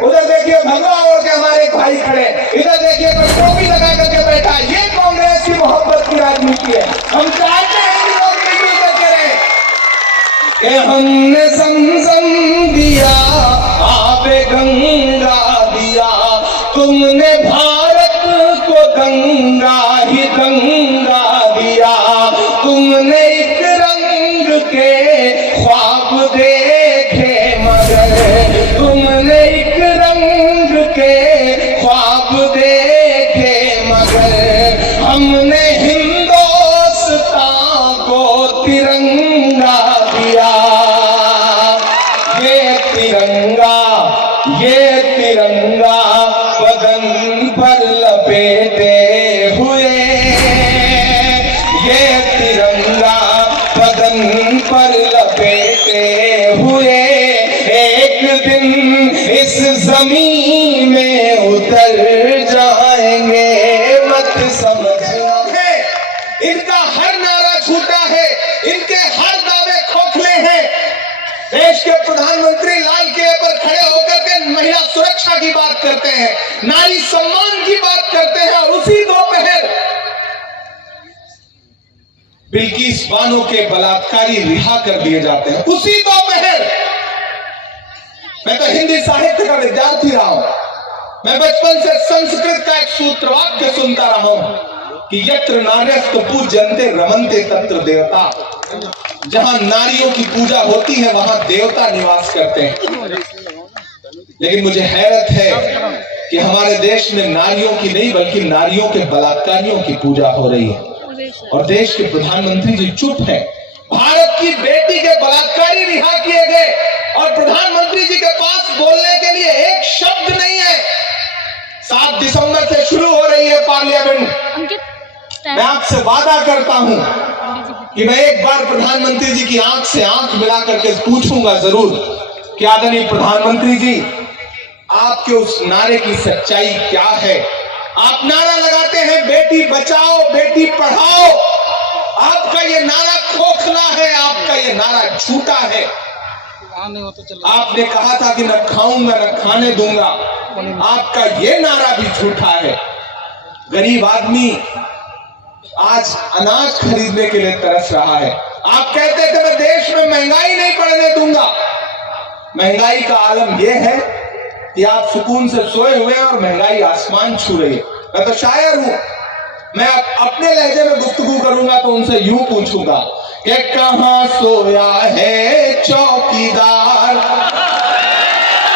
उधर देखिए भगवा ओढ़ के हमारे एक भाई खड़े, इधर देखिए कोई टोपी लगा करके बैठा। ये कांग्रेस की मोहब्बत की राजनीति है। हम चाहते हैं कि लोग मिलजुल कर करें कि हमने समझम दिया, आबे गंगा दिया, तुमने भारत को गंगा ही गंगा दिया, तुमने एक रंग के ख्वाब देखे मगर तुमने एक रंग के ख्वाब देखे मगर हमने हिंदुस्तान को तिरंगा दिया। ये तिरंगा बदन पर लपेटे हुए, ये तिरंगा बदन पर लपेटे हुए एक दिन इस जमीन में उतर जाएंगे, मत समझना है। इनका हर नारा झूठा है, इनके हर दावे खोखले हैं। देश के प्रधानमंत्री लाल किले पर खड़े होकर के महिला सुरक्षा की बात करते हैं, नारी सम्मान की बात करते हैं, और उसी दोपहर बिल्किस बानो के बलात्कारी रिहा कर दिए जाते हैं। उसी दोपहर मैं तो हिंदी साहित्य का विद्यार्थी रहा हूं, मैं बचपन से संस्कृत का एक सूत्रवाक्य सुनता रहा हूं कि यत्र नार्यस्तु पूज्यन्ते रमन्ते तत्र देवता। जहां नारियों की पूजा होती है वहां देवता निवास करते हैं। लेकिन मुझे हैरत है कि हमारे देश में नारियों की नहीं बल्कि नारियों के बलात्कारियों की पूजा हो रही है, और देश के प्रधानमंत्री जी चुप हैं। भारत की बेटी के बलात्कारी रिहा किए गए और प्रधानमंत्री जी के पास बोलने के लिए एक शब्द नहीं है। 7 दिसंबर से शुरू हो रही है पार्लियामेंट। मैं आपसे वादा करता हूं कि मैं एक बार प्रधानमंत्री जी की आंख से आंख मिला करके पूछूंगा जरूर कि आदरणीय प्रधानमंत्री जी, आपके उस नारे की सच्चाई क्या है। आप नारा लगाते हैं बेटी बचाओ बेटी पढ़ाओ, आपका ये नारा खोखला है, आपका ये नारा झूठा है। आपने कहा था कि न खाऊंगा न खाने दूंगा, आपका ये नारा भी झूठा है। गरीब आदमी आज अनाज खरीदने के लिए तरस रहा है। आप कहते थे मैं देश में महंगाई नहीं बढ़ने दूंगा। महंगाई का आलम यह है कि आप सुकून से सोए हुए और महंगाई आसमान छू रही है। मैं तो शायर हूं, मैं अपने लहजे में गुफ्तगू करूंगा तो उनसे यूं पूछूंगा कि कहां सोया है चौकीदार,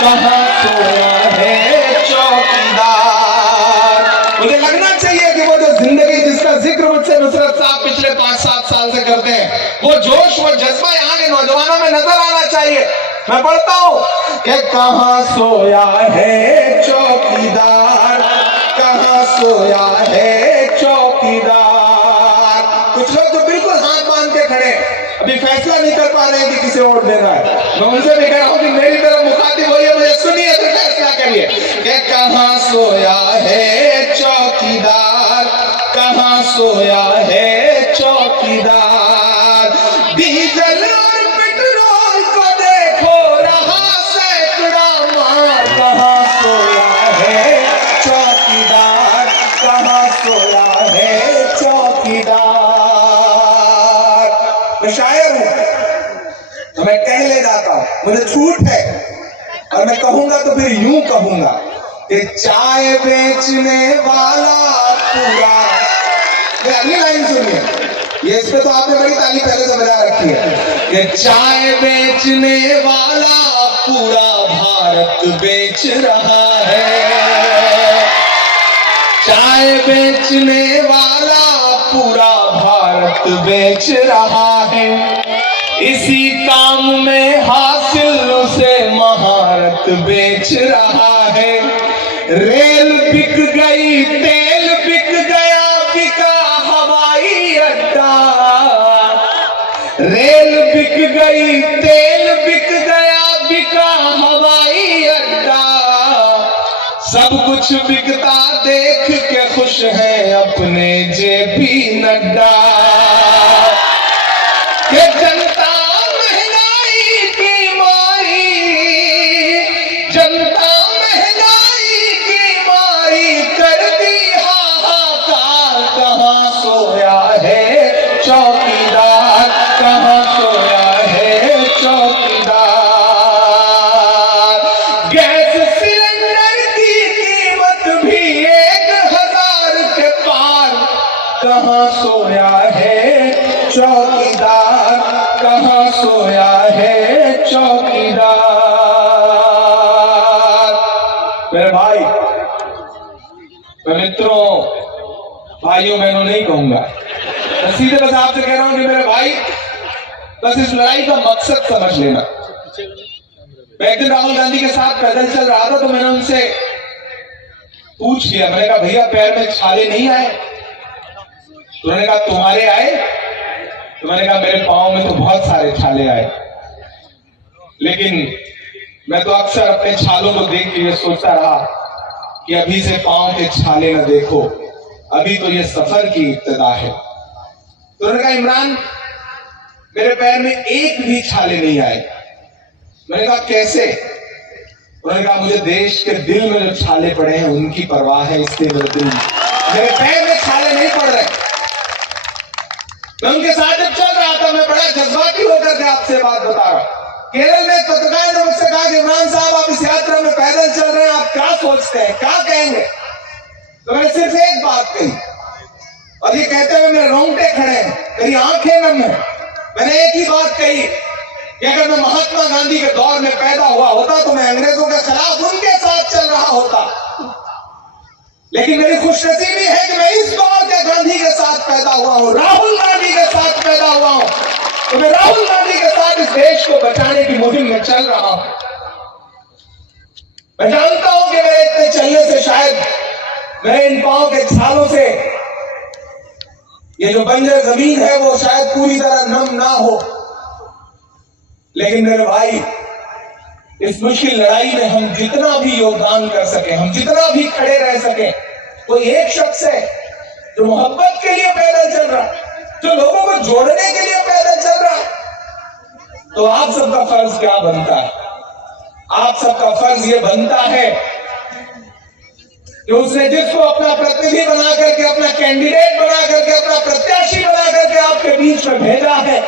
कहां सोया है चौकीदार। मुझे लगना चाहिए कि वो जो जिंदगी जिसका जिक्र मुझसे नुसरत साहब पिछले 5-7 साल से करते हैं, वो जोश वो जज्बा यहाँ के नौजवानों में नजर आना चाहिए। मैं पढ़ता हूं कि कहां सोया है चौकीदार, कहां सोया है चौकीदार। कुछ लोग तो बिल्कुल हाथ बांध के खड़े, अभी फैसला नहीं कर पा रहे हैं कि किसे वोट देना है। मैं उनसे भी कह रहा हूं कि मेरी तरफ मुखातिब होइए, मुझे सुनिए तो फैसला करिए कि कहां सोया है चौकीदार, कहां सोया है चौकीदार। डीजल और पेट्रोल को देखो रहा सैकड़ा मार, कहां सोया है चौकीदार, कहां सोया है चौकीदार। मैं शायर हूं तो मैं कह ले जाता हूं, मुझे छूट है, और मैं कहूंगा तो फिर यूं कहूंगा कि चाय बेचने वाला पूरा। अगली लाइन सुनिए, ये इस पे तो आपने बड़ी ताली पहले से बजा रखी है कि चाय बेचने वाला पूरा भारत बेच रहा है, चाय बेचने वाला पूरा भारत बेच रहा है। इसी काम में हासिल उसे महारत बेच रहा है। रेल बिक गई तेल बिक गया, बिका हवाई अड्डा, रेल बिक गई तेल बिक गया, बिका हवाई अड्डा। सब कुछ बिकता देख के खुश है अपने जेपी नड्डा। कि जनता महंगाई की मारी, जनता कहाँ सोया है चौकीदार, कहाँ सोया है चौकीदार। मेरे भाई, मैं मित्रों, भाइयों बहनों नहीं कहूंगा, मैं सीधे बस आपसे कह रहा हूं कि मेरे भाई, बस इस लड़ाई का मकसद समझ लेना। मैं एक दिन राहुल गांधी के साथ पैदल चल रहा था तो मैंने उनसे पूछ लिया, मैंने कहा भैया पैर में छाले नहीं आए? तो उन्होंने कहा तुम्हारे आए? तो मैंने कहा मेरे पांव में तो बहुत सारे छाले आए, लेकिन मैं तो अक्सर अपने छालों को देख के ये सोचता रहा कि अभी से पांव के छाले न देखो, अभी तो ये सफर की इब्तिदा है। तो उन्होंने कहा इमरान मेरे पैर में एक भी छाले नहीं आए। मैंने कहा कैसे? उन्होंने कहा मुझे देश के दिल में जो छाले पड़े हैं उनकी परवाह है, इसलिए मेरे पैर में छाले नहीं पड़ रहे। मैं उनके साथ जब चल रहा था, मैं बड़ा जज्बाती होकर के आपसे बात बता रहा हूं। केरल में एक पत्रकार ने मुझसे कहा कि इमरान साहब आप इस यात्रा में पैदल चल रहे हैं, आप क्या सोचते हैं, क्या कहेंगे? तो मैंने सिर्फ एक बात कही, और ये कहते हुए मेरे रोंगटे खड़े हैं, मेरी आंखें नम है। मैंने एक ही बात कही कि अगर मैं महात्मा गांधी के दौर में पैदा हुआ होता तो मैं अंग्रेजों के खिलाफ उनके साथ चल रहा होता, लेकिन मेरी खुशनसीबी है कि मैं इस दौर के गांधी के साथ पैदा हुआ हूं, राहुल गांधी के साथ पैदा हुआ हूं। तो मैं राहुल गांधी के साथ इस देश को बचाने की मुहिम में चल रहा हूं। मैं जानता हूं कि मेरे इतने चलने से शायद मेरे इन पांव के छालों से ये जो बंजर जमीन है वो शायद पूरी तरह नम ना हो, लेकिन मेरे भाई इस मुश्किल लड़ाई में हम जितना भी योगदान कर सके, हम जितना भी खड़े रह सके, कोई एक शख्स है जो मोहब्बत के लिए पैदल चल रहा, जो लोगों को जोड़ने के लिए पैदल चल रहा, तो आप सबका फर्ज क्या बनता है? आप सबका फर्ज ये बनता है कि उसने जिसको अपना प्रतिनिधि बना करके, अपना कैंडिडेट बना करके, अपना प्रत्याशी बना करके आपके बीच में भेजा है,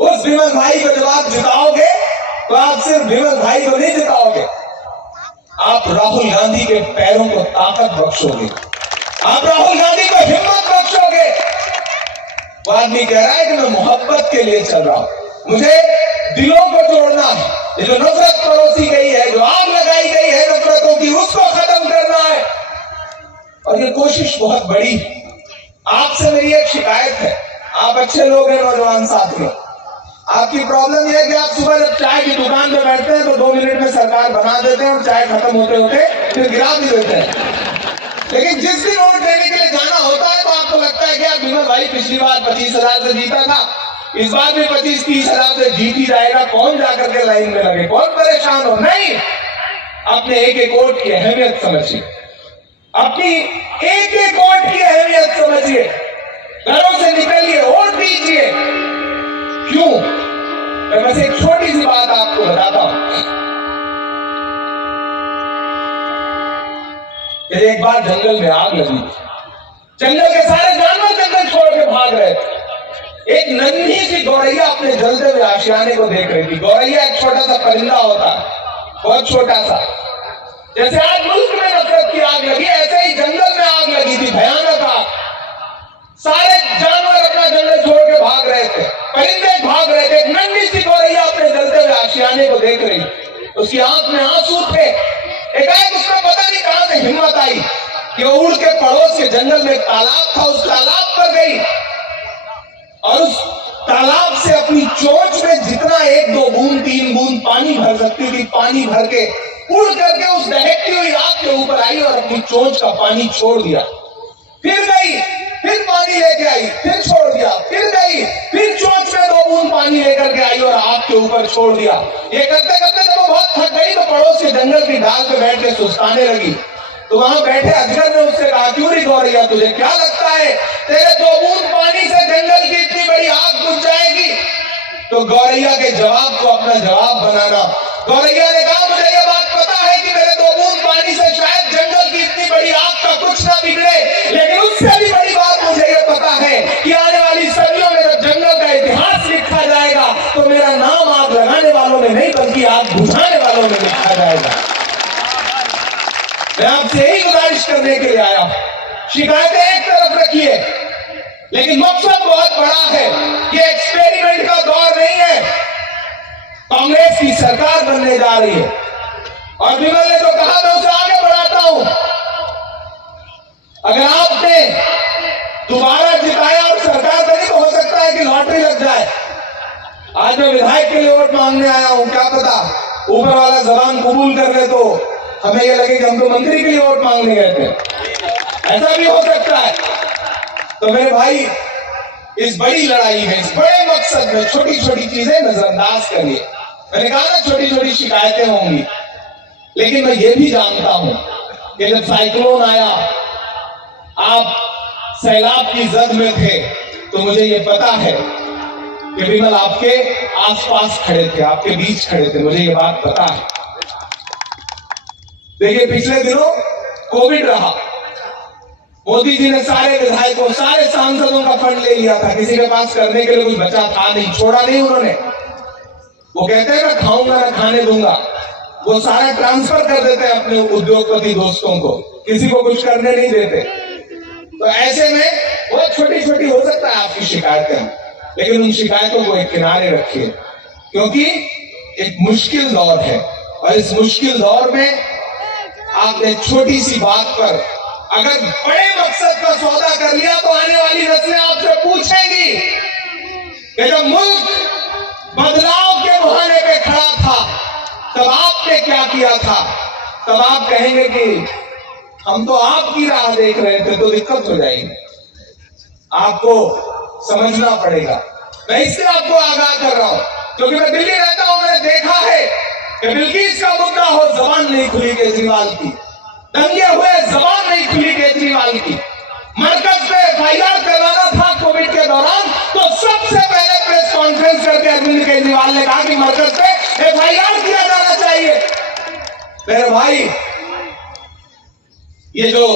उस विमल भाई को जब आप जिताओगे तो आप सिर्फ विमल भाई को नहीं जिताओगे, आप राहुल गांधी के पैरों को ताकत बख्शोगे, आप राहुल गांधी को हिम्मत बख्शोगे। वो आदमी कह रहा है कि मैं मोहब्बत के लिए चल रहा हूं, मुझे दिलों को जोड़ना है, ये जो नफरत परोसी गई है, जो आग लगाई गई है नफरतों की, उसको खत्म करना है। और ये कोशिश बहुत बड़ी। आपसे मेरी एक शिकायत है, आप अच्छे लोग हैं नौजवान साथियों, आपकी प्रॉब्लम यह है कि आप सुबह जब चाय की दुकान पे बैठते हैं तो 2 मिनट में सरकार बना देते हैं और चाय खत्म होते होते फिर गिरा भी देते हैं। लेकिन जिस दिन वोट देने के लिए जाना होता है तो आपको लगता है कि यार विमल भाई पिछली बार 25,000 से जीता था, इस बार भी 25-30 हजार से जीत ही जाएगा, कौन जाकर के लाइन में लगे, कौन परेशान हो। नहीं, अपने एक एक वोट की अहमियत समझिए, अपनी एक एक वोट की अहमियत समझिए, घरों से निकलिए, वोट दीजिए। क्यों? मैं बस एक छोटी सी बात आपको बताता हूं। एक बार जंगल में आग लगी, जंगल के सारे जानवर जंगल छोड़ के भाग रहे थे। एक नन्ही सी गौरैया अपने जलते हुए आशियाने को देख रही थी। गौरैया एक छोटा सा परिंदा होता है, बहुत छोटा सा। जैसे आज मुल्क में नफरत की आग लगी, ऐसे ही जंगल में आग लगी थी, भयानक आग। सारे जानवर अपना जंगल छोड़ के भाग रहे थे, परिंदे भाग रहे थे। एक नन्ही सी गौरैया अपने जलते हुए आशियाने को देख रही, उसकी आंख में आंसू थे। एकाएक उसको पता नहीं कहां से हिम्मत आई कि वो उड़ के पड़ोस के जंगल में एक तालाब था, उस तालाब पर गई और उस तालाब से अपनी चोंच में जितना 1-2 बूंद 3 बूंद पानी भर सकती थी, पानी भर के उड़ करके उस दहकती हुई आग के ऊपर आई और अपनी चोंच का पानी छोड़ दिया। फिर गई, फिर पानी लेके आई, फिर छोड़ दिया, फिर गई, फिर चोंच में 2 बूंद पानी लेकर के आई और आग के ऊपर छोड़ दिया। ये करते करते जब वो बहुत थक गई तो पड़ोस के जंगल की डाल पे बैठ के सुस्ताने लगी। तो वहां बैठे अजगर ने उससे कहा, क्यों नहीं गौरैया, तुझे क्या लगता है तेरे 2 बूंद पानी से जंगल की इतनी बड़ी आग बुझ जाएगी? तो गौरैया के जवाब को अपना जवाब बनाना। गौरैया ने कहा, मुझे यह बात पता है कि मेरे 2 बूंद पानी से शायद जंगल की इतनी बड़ी आग का कुछ ना बिगड़े, लेकिन उससे भी बड़ी बात मुझे यह पता है कि आने वाली सदियों में जब जंगल का इतिहास लिखा जाएगा तो मेरा नाम आग लगाने वालों में नहीं बल्कि आग बुझाने वालों में लिखा जाएगा। मैं आपसे यही गुजारिश करने के लिए आया हूं। शिकायतें एक तरफ रखिए, लेकिन मकसद बहुत बड़ा है। ये एक्सपेरिमेंट का दौर नहीं है। कांग्रेस की सरकार बनने जा रही है और विमल ने जो कहा मैं उसे आगे बढ़ाता हूं। अगर आपने दोबारा जिताया और सरकार बनी तो हो सकता है कि लॉटरी लग जाए। आज मैं विधायक के लिए वोट मांगने आया हूं, क्या पता ऊपर वाला जबान कबूल कर ले तो हमें यह लगे कि हम तो मंत्री के लिए वोट मांगने गए थे, ऐसा भी हो सकता है। तो मेरे भाई, इस बड़ी लड़ाई में, इस बड़े मकसद में छोटी छोटी चीजें नजरअंदाज करिए। मैंने कहा ना छोटी छोटी शिकायतें होंगी, लेकिन मैं ये भी जानता हूं कि जब साइक्लोन आया, आप सैलाब की जद में थे, तो मुझे ये पता है कि विमल आपके आसपास खड़े थे, आपके बीच खड़े थे, मुझे ये बात पता है। देखिए पिछले दिनों कोविड रहा, मोदी जी ने सारे विधायकों, सारे सांसदों का फंड ले लिया था, किसी के पास करने के लिए कुछ बचा था नहीं, छोड़ा नहीं उन्होंने। वो कहते हैं ना खाऊंगा ना खाने दूंगा, वो सारा ट्रांसफर कर देते हैं अपने उद्योगपति दोस्तों को, किसी को कुछ करने नहीं देते। तो ऐसे में बहुत छोटी छोटी हो सकता है आपकी शिकायतें, लेकिन उन शिकायतों को एक किनारे रखिए, क्योंकि एक मुश्किल दौर है और इस मुश्किल दौर में आपने छोटी सी बात पर अगर बड़े मकसद का सौदा कर लिया तो आने वाली नस्लें आपसे पूछेंगी कि जब मुल्क बदलाव के बहाने पे खड़ा था तब आपने क्या किया था। तब आप कहेंगे कि हम तो आपकी राह देख रहे थे, तो दिक्कत हो जाएगी। आपको समझना पड़ेगा। मैं इससे आपको आगाह कर रहा हूं क्योंकि मैं दिल्ली रहता हूं, मैंने देखा है कि बिल्किस का मुद्दा हो, जबान नहीं खुली केजरीवाल की, दंगे हुए, जबान नहीं खुली केजरीवाल की। मरकज पे एफआईआर करवाना था कोविड के दौरान, तो सबसे पहले प्रेस कॉन्फ्रेंस करके अरविंद केजरीवाल ने कहा कि मरकज पे एफआईआर किया जाना चाहिए। मेरे भाई, ये जो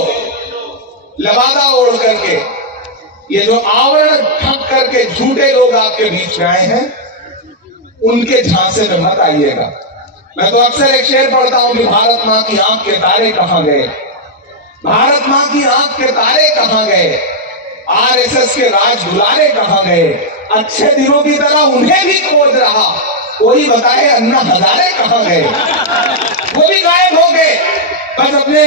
लबादा ओढ़ करके, ये जो आवरण ढक करके झूठे लोग आपके बीच में आए हैं, उनके झांसे में मत आइएगा। मैं तो अक्सर एक शेर पढ़ता हूं कि भारत मां की आंख के तारे कहां गए, भारत मां की आंख के तारे कहां गए, आरएसएस के राज दुलारे कहां गए, अच्छे दिनों की तरह उन्हें भी खोज रहा, कोई बताए अन्ना हजारे कहां गए। वो भी गायब हो गए। बस अपने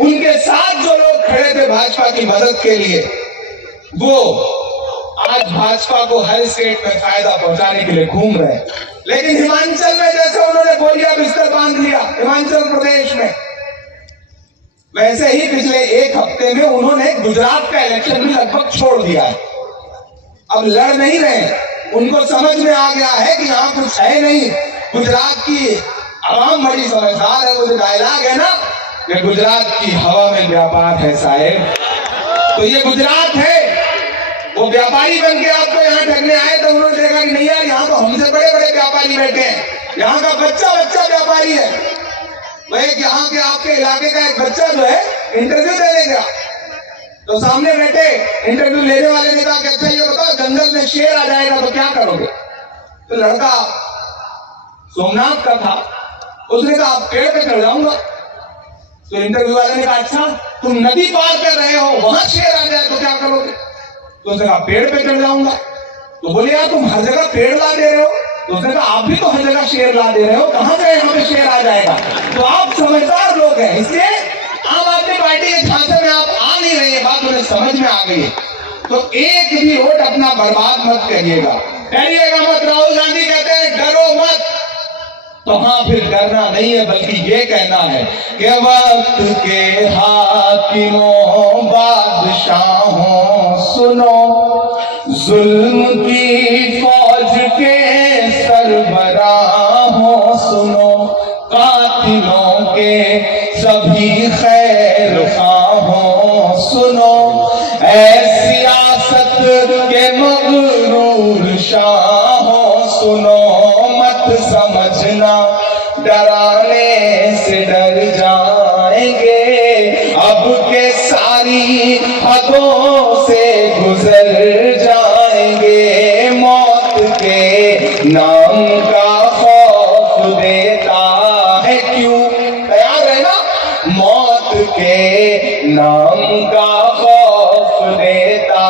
उनके साथ जो लोग खड़े थे भाजपा की मदद के लिए, वो आज भाजपा को हर स्टेट में फायदा पहुंचाने के लिए घूम रहे हैं। लेकिन हिमाचल में जैसे उन्होंने बोलिया बिस्तर बांध लिया, हिमाचल प्रदेश में, वैसे ही पिछले एक हफ्ते में उन्होंने गुजरात का इलेक्शन भी लगभग छोड़ दिया है। अब लड़ नहीं रहे, उनको समझ में आ गया है कि यहां कुछ है नहीं। गुजरात की आवाम बड़ी समझदार है। वो जो डायलॉग है ना कि गुजरात की हवा में व्यापार है साहेब, तो ये गुजरात है। वो व्यापारी बन के आपको यहाँ ठगने आए तो उन्होंने देखा कि नहीं यार, यहाँ तो हमसे बड़े बड़े व्यापारी बैठे हैं, यहाँ का बच्चा बच्चा व्यापारी है। वह यहाँ के आपके इलाके का एक बच्चा जो है इंटरव्यू देने गया, तो सामने बैठे इंटरव्यू लेने वाले ने कहा कि अच्छा ये बताओ, जंगल में शेर आ जाएगा तो क्या करोगे। तो लड़का सोमनाथ का था, उसने कहा आप पेड़ पे चढ़ जाऊंगा। तो इंटरव्यू वाले ने कहा अच्छा तुम नदी पार कर रहे हो, वहां शेर आ जाए तो क्या करोगे। तो उसने कहा पेड़ पे चढ़ जाऊंगा। तो बोले यार तुम हर जगह पेड़ ला दे रहे हो। तो उसने कहा आप भी तो हर जगह शेर ला दे रहे हो, कहां से यहाँ पे शेर आ जाएगा। तो आप समझदार लोग हैं, इसलिए आम आदमी पार्टी के झांसे में आप आ नहीं रहे, ये बात उन्हें समझ में आ गई है। तो एक भी वोट अपना बर्बाद मत करिएगा, डरिएगा मत। राहुल गांधी कहते हैं डरो मत, तो हाँ फिर डरना नहीं है बल्कि ये कहना है कि वक्त के हाकिमों बादशाहों सुनो, जुल्म की फौज के सरबराहों सुनो, कातिलों के सभी खैर खाहों सुनो, ऐ सियासत के मगरूर शाहों सुनो, मत समझना डराने से डर जाएंगे, अब के सारी हदों से गुजर जाएंगे, मौत के नाम का खौफ देता है क्यों, तैयार है ना, मौत के नाम का खौफ देता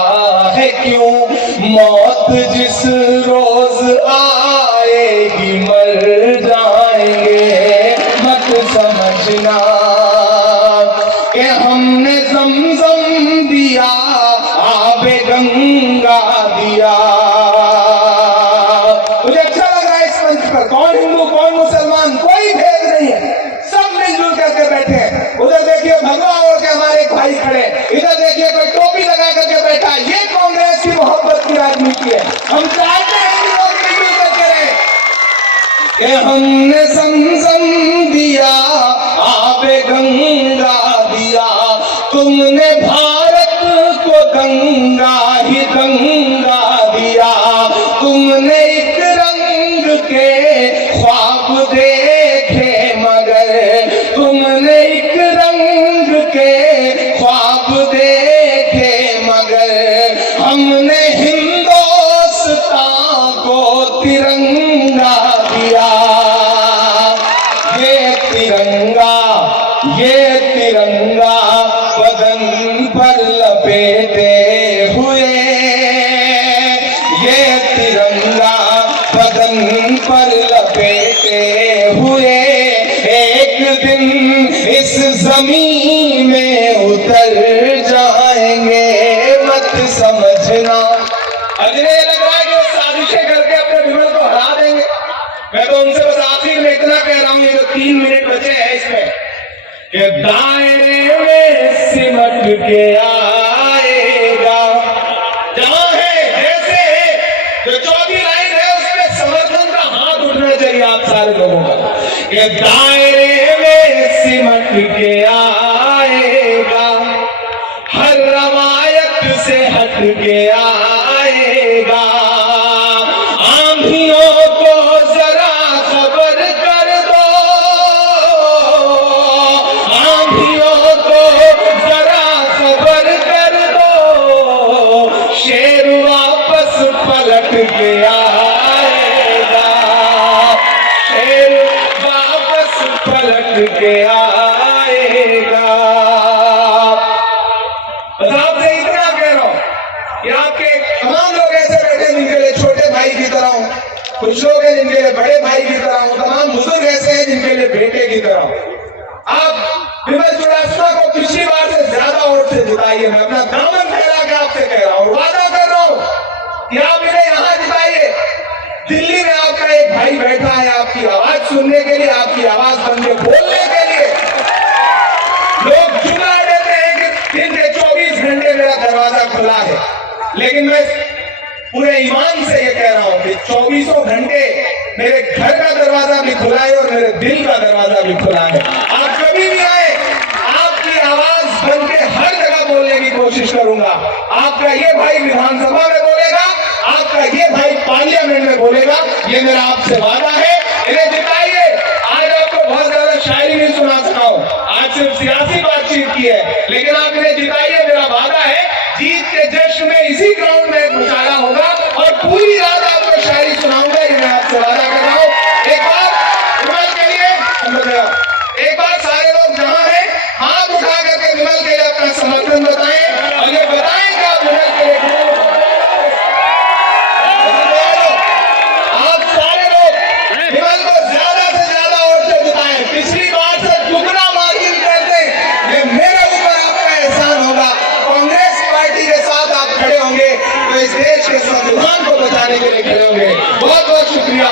समझना कि हमने ज़मज़म दिया, आबे गंगा दिया। मुझे अच्छा लग रहा है इस मंच पर, कौन हिंदू कौन मुसलमान कोई भेद नहीं है, सब मिलजुल करके बैठे हैं। उधर देखिए भगवा ओढ़ के हमारे भाई खड़े, इधर देखिए कोई टोपी लगा करके बैठा। ये कांग्रेस की मोहब्बत की राजनीति है। हम चाहते हैं कि लोग मिलजुल करके रहे। कि हमने ज़मज़म दिया, आबे गंगा दिया, तुमने भारत को गंगा ही गंगा दिया। तुमने एक रंग के ख्वाब देखे मगर, तुमने एक रंग के ख्वाब देखे मगर, हमने हिंदुस्तान को तिरंगा दिया। ये तिरंगा बदन पर लपेटे हुए, ये तिरंगा बदन पर लपेटे हुए एक दिन इस जमीन में उतर जाएंगे, मत समझना। अजने लग रहा है कि वो साजिशें करके अपने विमल को हरा देंगे। मैं तो उनसे बस आखिर में इतना कह रहा हूं, ये जो 3 मिनट बचे हैं इसमें, कि दायरे में सिमट के आएगा जहां है, जैसे है, जो चौथी लाइन है उसमें समर्थन का हाथ उठना चाहिए आप सारे लोगों का। कि दायरे में सिमट के आएगा, हर रवायत से हट के आएगा। आंधियों को जरा खबर कर दो, आंधियों को जरा खबर कर दो, शेर वापस पलट के आएगा, शेर वापस पलट के आएगा। बस आपसे इतना कह रहा हूं कि आपके तमाम लोग ऐसे बैठे जिनके लिए छोटे भाई की तरह हूं, कुछ लोग हैं जिनके लिए बड़े भाई की तरह हूं, तमाम बुजुर्ग ऐसे हैं जिनके लिए बेटे की तरह हूं। आप विमल चुड़ासमा को पिछली बार से ज्यादा वोट से जिताइए। मैं अपना दामन फैला के आपसे कह रहा हूं, वादा कर रहा हूं कि आप इन्हें यहां जिताइए। दिल्ली में आपका एक भाई बैठा है आपकी आवाज सुनने के लिए, आपकी आवाज बन के बोलने के लिए। लोग जुमला देते हैं कि दिन के 24 घंटे मेरा दरवाजा खुला है, लेकिन मैं पूरे ईमान से ये कह रहा हूं कि 24 घंटे मेरे घर का दरवाजा भी खुला है और मेरे दिल का दरवाजा भी खुला है। आप कभी भी आए, आपकी आवाज बन के हर जगह बोलने की कोशिश करूंगा। आपका ये भाई विधानसभा में बोलेगा, आपका ये भाई पार्लियामेंट में बोलेगा, ये मेरा आपसे वादा है। इन्हें जिताइए। आज आपको बहुत ज्यादा शायरी नहीं सुना सका हूं, आज सिर्फ सियासी बातचीत की है, लेकिन आप इन्हें जिताइए। मेरा वादा है जीत के जश्न में इसी ग्राउंड में एक मुशायरा होगा और पूरी रात आपको शायरी सुनाऊंगा, ये मैं आपसे वादा कर रहा हूं। एक बार विमल के लिए, एक बार सारे लोग जहां हैं हाथ उठा करके विमल के लिए अपना समर्थन बताएं और ये बताएं कि आप विमल के लिए, आप सारे लोग विमल को ज्यादा से ज्यादा वोट से जिताएं। पिछली बार से दुगना मार्जिन कर दें, ये मेरे ऊपर आपका एहसान होगा। कांग्रेस पार्टी के साथ आप खड़े होंगे तो इस देश के संविधान को बचाने के लिए खड़े होंगे। बहुत बहुत शुक्रिया।